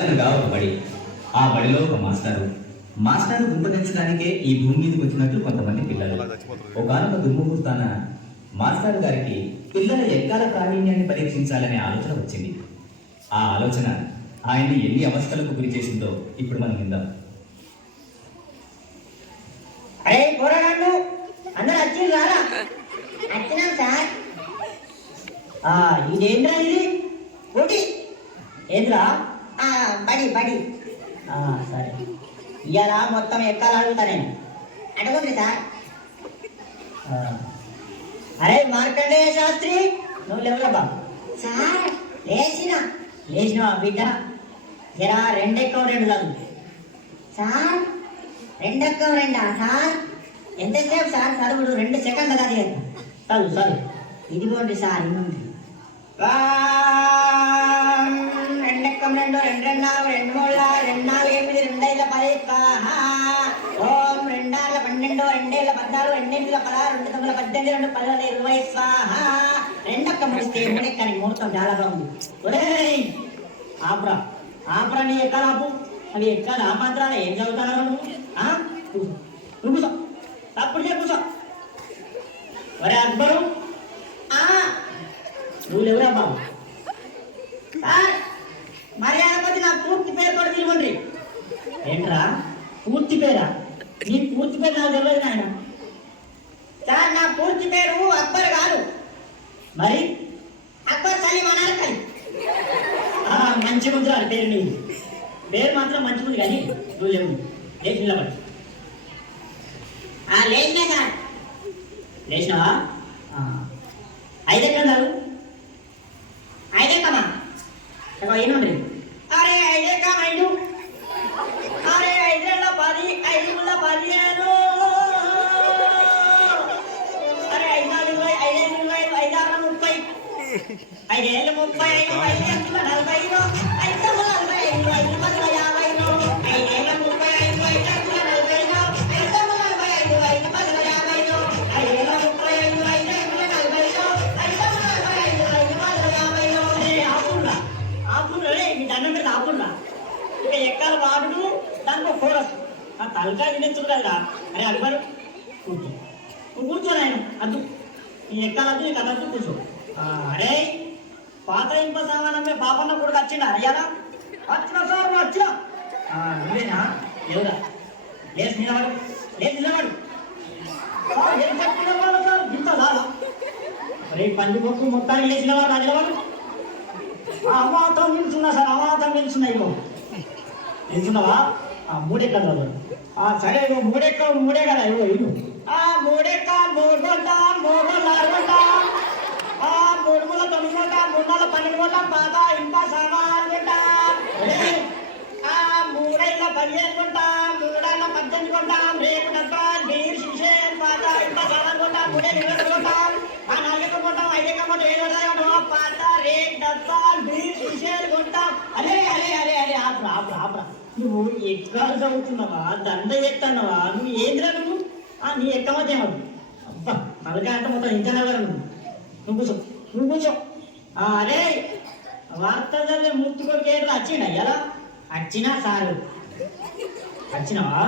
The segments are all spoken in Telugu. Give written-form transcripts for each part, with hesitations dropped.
ఒక బడి. ఆ బడిలో ఒక మాస్టారు దుంపదించడానికే ఈ భూమి మీదకి వచ్చినట్లు కొంతమంది పిల్లలు. ఒకనొక దుర్ముహూర్తాన మాస్టారు గారికి పిల్లల ఎక్కాల ప్రావీణ్యాన్ని పరీక్షించాలనే ఆలోచన వచ్చింది. ఆ ఆలోచన ఆయన్ని ఎన్ని అవస్థలకు గురి చేసిందో ఇప్పుడు మనం విందాం. అరే పోరాడు అందరు వచ్చిండ్రారా? వచ్చినాం సార్. ఇదేంద్రా ఇది పోటీ ఏంద్రా? బడి బడి. సరే ఇవాళ మొత్తం ఎక్కాలి అడుగుతా నేను. అడగండి సార్. అరే మార్కండేయ శాస్త్రి నువ్వు లేవులబ్బా. సార్ లేచినా బిడ్డ జరా రెండెక్కం రెండు చదువు. సార్ రెండెక్కం రెండా సార్? ఎంతసేపు సార్ చదువుడు? 2 సెకండ్లు కాదు చదువు. ఇదిగోండి సార్ ఇన్నుంది. రెండెక్కం రెండు రెండు రెండు నాలుగు రెండు మూడు రెండు నాలుగు 8 2 5 10 ఓం 2 6 12 2 14 2 16 2 9 18 2 10 20 స్వాహ. రెండొక్క ముడిస్తే మూడెక్కని ముహూర్తం చాలా బాగుంది. ఒరేయ్ ఆపురా నీ ఎక్కాలి ఆపు. అవి ఎక్కాలి ఆ మాత్రాలు ఏం చదువుతాను నువ్వు? కూర్చో తప్పుడు కూర్చో. ఒరే అక్బరు నువ్వు లేవురా బాబు. మర్యాద కొద్ది నా పూర్తి పేరు కూడా పిలువండి. ఏంట్రా పూర్తి పేరా? నీ పూర్తి పేరు నాకు తెలియదు నాయన. సార్ నా పూర్తి పేరు అక్బర్ కాదు. మరి అక్బర్ సలీం అనాలి. మంచిగా ఉంది రాదు పేరు. నీది పేరు మాత్రం మంచిగా ఉంది కానీ నువ్వు లేవు. లేచి నిలబడి. లేచినా సార్. లేచినావా? 5 ఎక్కడున్నారు? 5 ఎక్కమా ఏమండి? అరే 5 ఎక్కం 5. అరే 5 10 5 15. అరే 5 4 20 5 5 25 5 6 30 5 7 30 5 5 45 5 45 5 ఇక ఎక్కాల వాడు దానికి ఒక కోరస్ తలకాయ వినించుడు కదా. అరే అక్బరు నువ్వు కూర్చో నాయన. అద్దు నీ ఎక్కాలద్దు నీ కథద్దు కూర్చో. అరే పాత ఇంప సామానమే పాపన్న కూడా వచ్చిండా? అయ్యారా వచ్చిన సార్ వచ్చిన నువ్వేనా? ఎవరా? లేచి నిలబడు. సార్ ఇంత లాలా. అరే పంది మొక్కు మొత్తానికి లేచి నిలబడు. అమాతం నిల్చున్నా సార్, అమాతం నిల్చున్నాయి. నిల్చున్నావా? 3 ఎక్కలు చదవండి. సరే ఇగో 3 ఎక్కలు 3 కదా. ఇగో ఇల్లు 3 ఎక్క 3 గంట 3 4 గంట 3 మూల 9 గంట 3 4 12 గంట పాత ఇంప సామాన్ గంట 3 5 15 గంట 3 6 18 గంట రేపు డబ్బా బీర్ శిషేన్ పాత ఇంప సామాన్ గంట 3 20 గంట 4 గంట 5 గంట 7 గంట పాత రేపు డబ్బా బీర్ శిషేన్ గంట. అరే ఆపురా. నువ్వు ఎక్కాలు చదువుతున్నావా? దండ ఎత్తన్నావా? నువ్వు ఏంద్రా నువ్వు? నీ ఎక్కమతేమదు. అబ్బా తలకాయ అంటే మొత్తం ఇంతనే కదా. నువ్వు కూర్చో. అరే వార్త చదివే మూర్తి కొడుకు ఏంటో వచ్చిండ ఎలా? వచ్చినా సారు. వచ్చినావా?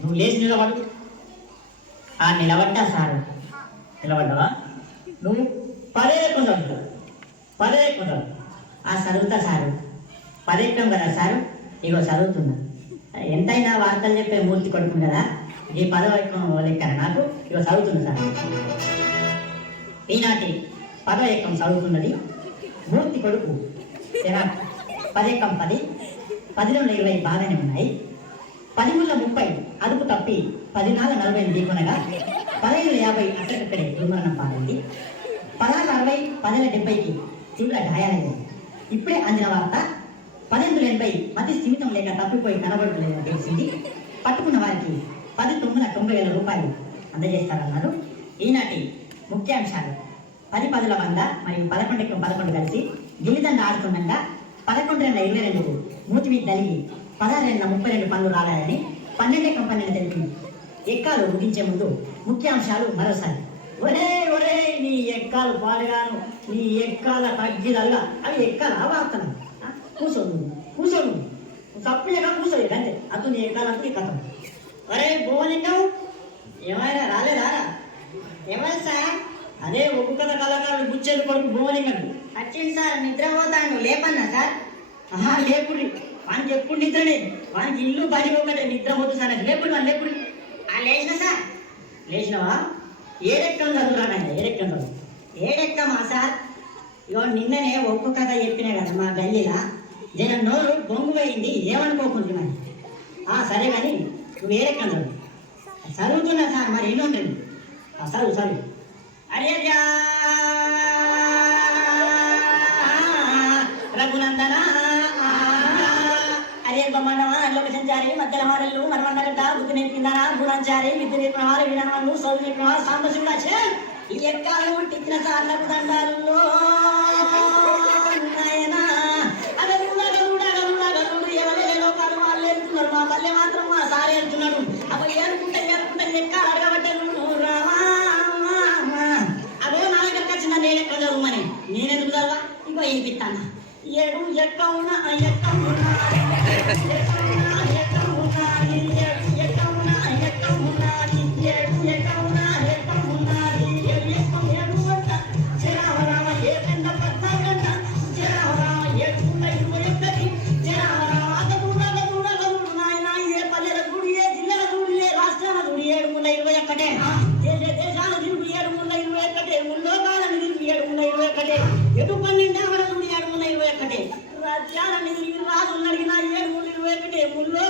నువ్వు లేచి నిలబడు. నిలబడ్డా సారు. నిలబడ్డావా? నువ్వు 10 ఎక్కువ చదువుతావు. 10 ఎక్కువ చదువు. చదువుతా సారు. 10 ఎక్కం కదా సారు. ఇగో చదువుతున్నా. ఎంతైనా వార్తలు చెప్పే మూర్తి కొడుకు కదా. ఈ 10వ ఎక్కం లెక్కన నాకు. ఇగో చదువుతున్నా సార్. ఈనాటి 10వ ఎక్కం చదువుతున్నది మూర్తి కొడుకు. 10 ఎక్కం 10 10లో 20 బాగానే ఉన్నాయి. 10 ముళ్ళ 30 అదుపు తప్పి 10 4 40 దిగునగా 15 50 అక్కడిక్కడే దుర్మరణం పాలైంది. 16 60 10 70కి తీవ్ర గాయాలైంది. ఇప్పుడే అందిన వార్త 18 80 మతి స్థిమితం లేక తప్పిపోయి కనబడలేదని తెలిసింది. పట్టుకున్న వారికి 10 9 90,000 రూపాయలు అందజేస్తారన్నారు. ఈనాటి ముఖ్యాంశాలు: 10 10ల 100 మరియు 11 ఎక్కం 11 కలిసి గిల్లిదండ ఆడుతుండగా 11 2 22 మూతి మీద తలిగి 16 2 32 పనులు రాలని 12 ఎక్కం 12 తెలిపింది. ఎక్కాలు ముగించే ముందు ముఖ్యాంశాలు మరోసారి. ఒరే నీ ఎక్కాలు పాడుగాను. నీ ఎక్కాల తగ్గిదల్లా అవి ఎక్కాల వార్తలు. కూర్చో సప్పులుగా కూర్చోయి అంతే అతను నీ ఎక్కాలంటే కథం. అరే భువలింగం ఏమైనా రాలేదా? ఎవరు సార్? అదే ఒక్కొక్క కథ కళాకారుడు బుచ్చేది కొడుకు భువలింగం. వచ్చింది సార్, నిద్రపోతాను, లేపన్నా సార్? ఆహా లేపుడి, వానికి ఎప్పుడు నిద్రనే, వానికి ఇల్లు బడి ఒకటే నిద్ర పోతుంది సార్. లేపుడి వాడు లేపుడి. లేచిన సార్. లేచినవా? ఏడెక్కం చదువురానండి, ఏడెక్కం చదువు. ఏడెక్కమా సార్? ఇగో నిన్ననే ఒక్కొక్క కథ చెప్పినా కదా మా గల్లీలా, జన నోరు బొంగు పోయింది, ఏమనుకోకుంటున్నాను. సరే కానీ నువ్వు ఏడెక్కం చదువు. చదువుతున్నా సార్, మరి ఎన్ని ఉంటుంది? చదువు చదువు. అరే రఘునందన అరే బొమ్మనవా లోక సంచారి మధ్యల మారలు మరమండగడ్డ బుద్ధి నేర్పిందనా గుణాచారి విద్య నేర్పినవారు వినవాళ్ళు సౌలు నేర్పినవారు సాంబశివుడాచే ఈ ఎక్కాలు టిక్కిన సార్లకు దండాలు నాయనా అగరుడు ఎవరే లోకాలు వాళ్ళు వెళ్తున్నారు, మా పల్లె మాత్రం మా సారి వెళ్తున్నాడు. అవ ఏరుకుంటే ఎక్కాలు అడగబట్టాను రామా. అదో నా దగ్గరకు వచ్చిన నేను ఎక్కడ చదువుమని నేనెందుకు చదవా? ఇంకో ఏపిస్తాను. ఏడు ఎక్కవునా ఎక్కవునా ఎటు పన్నెండు రాజ్యాలని రాజు అడిగిన 7 1 21 ముల్లో